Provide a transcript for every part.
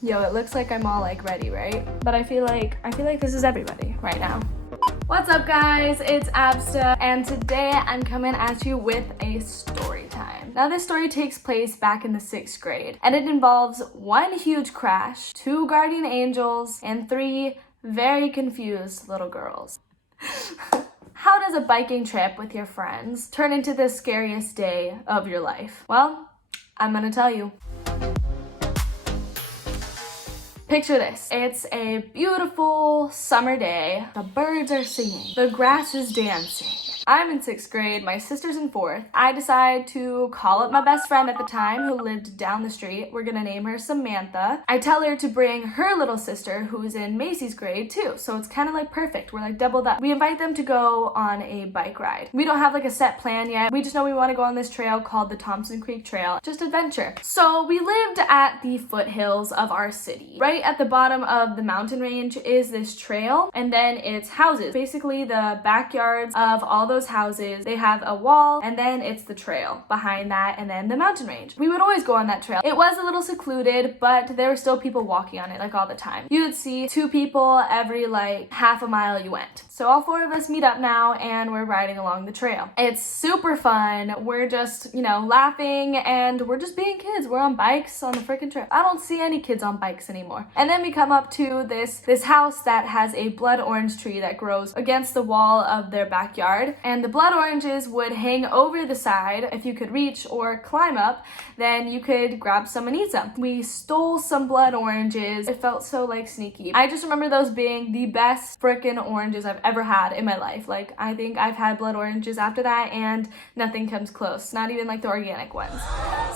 Yo, it looks like I'm all like ready, right? But I feel like this is everybody right now. What's up, guys? It's Absta, and today I'm coming at you with a story time. Now, this story takes place back in the 6th grade, and it involves one huge crash, 2 guardian angels, and 3 very confused little girls. How does a biking trip with your friends turn into the scariest day of your life? Well, I'm gonna tell you. Picture this. It's a beautiful summer day. The birds are singing. The grass is dancing. I'm in 6th grade, my sister's in 4th. I decide to call up my best friend at the time who lived down the street. We're gonna name her Samantha. I tell her to bring her little sister who's in Macy's grade too, so it's kind of like perfect. We're like doubled up. We invite them to go on a bike ride. We don't have like a set plan yet. We just know we want to go on this trail called the Thompson Creek Trail. Just adventure. So we lived at the foothills of our city. Right at the bottom of the mountain range is this trail, and then it's houses. Basically the backyards of all those houses, they have a wall, and then it's the trail behind that, and then the mountain range. We would always go on that trail. It was a little secluded, but there were still people walking on it like all the time. You would see 2 people every like half a mile you went. So all 4 of us meet up now, and we're riding along the trail. It's super fun. We're just, laughing, and we're just being kids. We're on bikes on the freaking trail. I don't see any kids on bikes anymore. And then we come up to this house that has a blood orange tree that grows against the wall of their backyard. And the blood oranges would hang over the side. If you could reach or climb up, then you could grab some and eat some. We stole some blood oranges. It felt so like sneaky. I just remember those being the best freaking oranges I've ever had in my life. Like, I think I've had blood oranges after that and nothing comes close. Not even like the organic ones.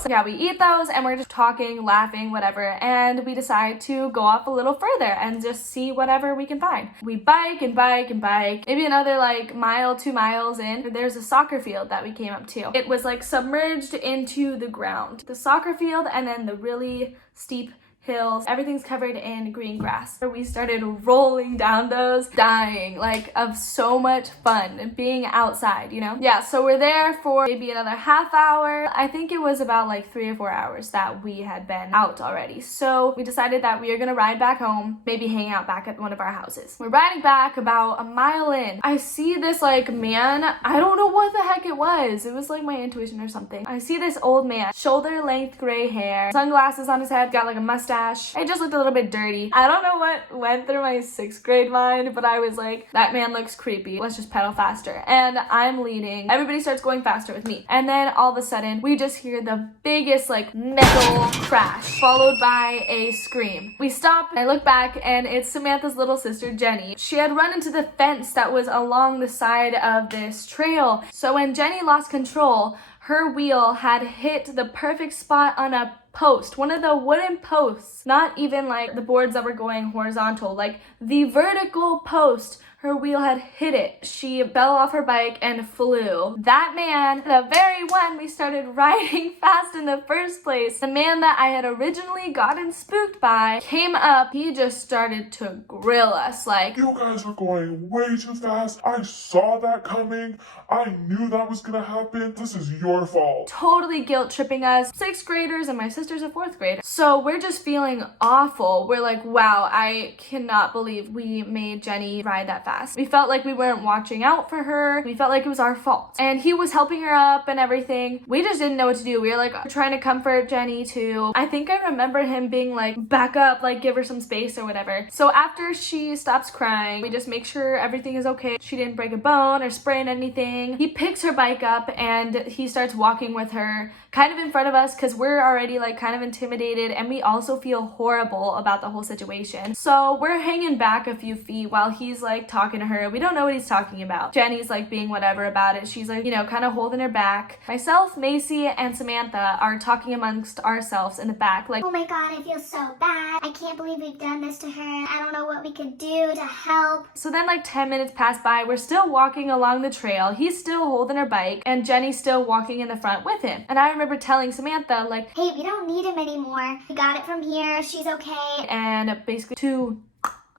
So yeah, we eat those and we're just talking, laughing, whatever. And we decide to go off a little further and just see whatever we can find. We bike and bike and bike. Maybe another like mile, 2 miles in, there's a soccer field that we came up to. It was like submerged into the ground. The soccer field and then the really steep hills, everything's covered in green grass. We started rolling down those, dying like of so much fun and being outside, Yeah, so we're there for maybe another half hour. I think it was about like 3 or 4 hours that we had been out already. So we decided that we are gonna ride back home, maybe hang out back at one of our houses. We're riding back about a mile in. I see this like man, I don't know what the heck it was. It was like my intuition or something. I see this old man, shoulder length gray hair, sunglasses on his head, got like a mustache. It just looked a little bit dirty. I don't know what went through my 6th grade mind, but I was like, that man looks creepy. Let's just pedal faster. And I'm leading. Everybody starts going faster with me. And then all of a sudden, we just hear the biggest like metal crash, followed by a scream. We stop, I look back, and it's Samantha's little sister, Jenny. She had run into the fence that was along the side of this trail. So when Jenny lost control, her wheel had hit the perfect spot on a post, one of the wooden posts, not even like the boards that were going horizontal, like the vertical post. Her wheel had hit it. She fell off her bike and flew. That man, the very one we started riding fast in the first place, the man that I had originally gotten spooked by, came up. He just started to grill us like, "You guys are going way too fast. I saw that coming. I knew that was gonna happen. This is your fault." Totally guilt tripping us. 6th graders and my sister's a 4th grader. So we're just feeling awful. We're like, wow, I cannot believe we made Jenny ride that fast. We felt like we weren't watching out for her. We felt like it was our fault. And he was helping her up and everything. We just didn't know what to do. We were like trying to comfort Jenny too. I think I remember him being like, back up, like give her some space or whatever. So after she stops crying, we just make sure everything is okay. She didn't break a bone or sprain anything. He picks her bike up and he starts walking with her kind of in front of us because we're already like kind of intimidated, and we also feel horrible about the whole situation. So we're hanging back a few feet while he's like talking to her. We don't know what he's talking about. Jenny's like being whatever about it. She's like, kind of holding her back. Myself, Macy, and Samantha are talking amongst ourselves in the back like, "Oh my god, I feel so bad. I can't believe we've done this to her. I don't know what we could do to help." So then like 10 minutes pass by. We're still walking along the trail. He's still holding her bike and Jenny's still walking in the front with him. And I remember telling Samantha like, "Hey, we don't need him anymore. We got it from here. She's okay." And basically to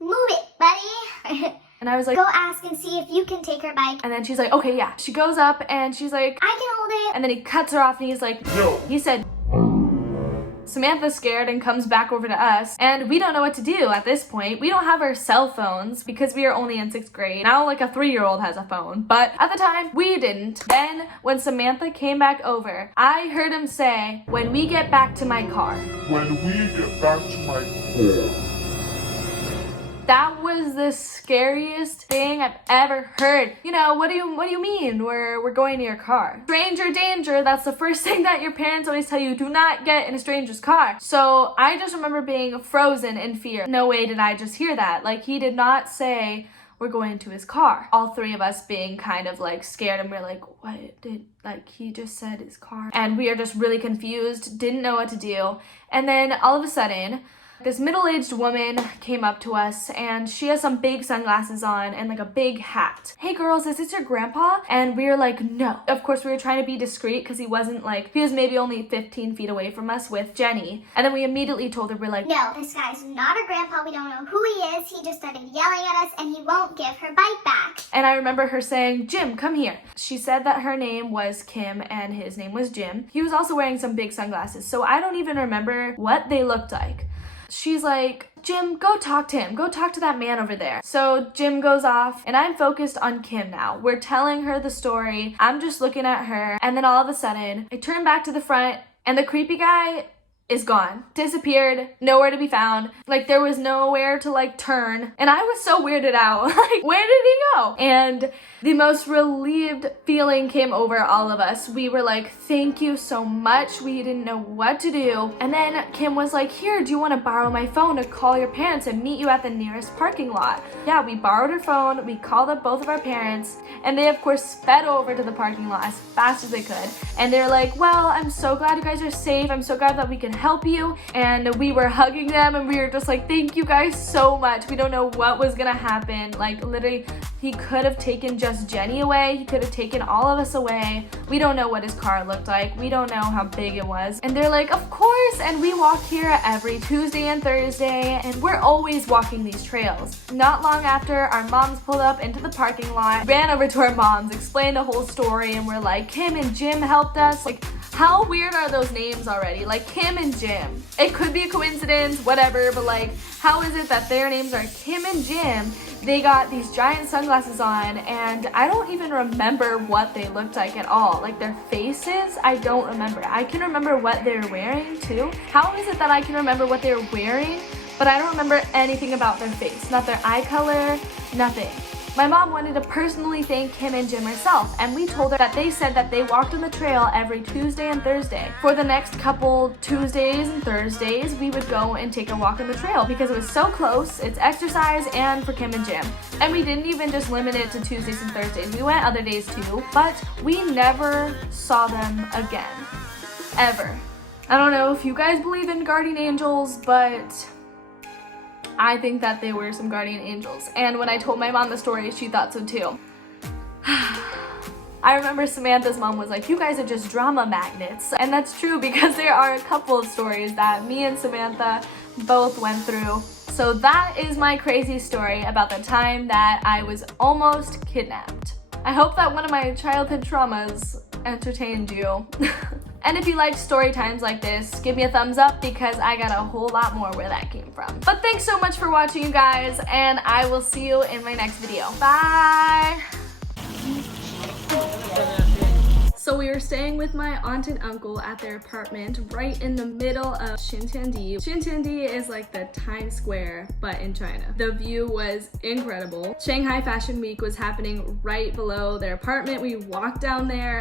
"Move it, buddy." And I was like, "Go ask and see if you can take her bike." And then she's like, okay, yeah. She goes up and she's like, "I can hold it." and then he cuts her off and he's like, No. he said, Samantha's scared and comes back over to us, and we don't know what to do at this point. We don't have our cell phones because we are only in 6th grade. Now like a 3-year-old has a phone, but at the time we didn't. Then when Samantha came back over, I heard him say, "When we get back to my car." When we get back to my car. That was the scariest thing I've ever heard. You know, what do you mean? We're going to your car. Stranger danger, that's the first thing that your parents always tell you. Do not get in a stranger's car. So I just remember being frozen in fear. No way did I just hear that. Like, he did not say we're going to his car. All 3 of us being kind of like scared, and we're like, what did, like, he just said his car. And we are just really confused, didn't know what to do. And then all of a sudden, this middle-aged woman came up to us, and she has some big sunglasses on and like a big hat. "Hey girls, is this your grandpa?" And we were like, no. Of course, we were trying to be discreet because he was maybe only 15 feet away from us with Jenny. And then we immediately told her, we're like, No, this guy's not our grandpa. We don't know who he is. He just started yelling at us and he won't give her bike back. and I remember her saying, "Jim, come here." She said that her name was Kim and his name was Jim. He was also wearing some big sunglasses, so I don't even remember what they looked like. She's like, "Jim, go talk to him. Go talk to that man over there." So Jim goes off, and I'm focused on Kim now. We're telling her the story. I'm just looking at her, and then all of a sudden, I turn back to the front, and the creepy guy is gone. Disappeared, nowhere to be found. Like, there was nowhere to like turn, and I was so weirded out. Like, where did he go? And the most relieved feeling came over all of us. We were like, thank you so much. We didn't know what to do. And then Kim was like, "Here, do you want to borrow my phone to call your parents and meet you at the nearest parking lot?" Yeah, we borrowed her phone. We called up both of our parents, and they of course sped over to the parking lot as fast as they could. And they're like, "Well, I'm so glad you guys are safe. I'm so glad that we can help you." And we were hugging them, and we were just like, thank you guys so much. We don't know what was gonna happen. Like, literally, he could have taken just Jenny away. He could have taken all of us away. We don't know what his car looked like. We don't know how big it was. And they're like, "Of course." And we walk here every Tuesday and Thursday, and we're always walking these trails. Not long after, our moms pulled up into the parking lot, ran over to our moms, explained the whole story, and we're like, "Kim and Jim helped us." Like, how weird are those names already? Like, Kim and Jim. It could be a coincidence, whatever, but like, how is it that their names are Kim and Jim? They got these giant sunglasses on, and I don't even remember what they looked like at all. Like, their faces, I don't remember. I can remember what they're wearing too. How is it that I can remember what they're wearing, but I don't remember anything about their face? Not their eye color, nothing. My mom wanted to personally thank Kim and Jim herself, and we told her that they said that they walked on the trail every Tuesday and Thursday. For the next couple Tuesdays and Thursdays, we would go and take a walk on the trail because it was so close. It's exercise and for Kim and Jim. And we didn't even just limit it to Tuesdays and Thursdays. We went other days too, but we never saw them again. Ever. I don't know if you guys believe in guardian angels, but I think that they were some guardian angels. And when I told my mom the story, she thought so too. I remember Samantha's mom was like, "You guys are just drama magnets." And that's true, because there are a couple of stories that me and Samantha both went through. So that is my crazy story about the time that I was almost kidnapped. I hope that one of my childhood traumas entertained you. And if you liked story times like this, give me a thumbs up because I got a whole lot more where that came from. But thanks so much for watching, you guys, and I will see you in my next video. Bye! So we were staying with my aunt and uncle at their apartment right in the middle of Xintiandi. Xintiandi is like the Times Square, but in China. The view was incredible. Shanghai Fashion Week was happening right below their apartment. We walked down there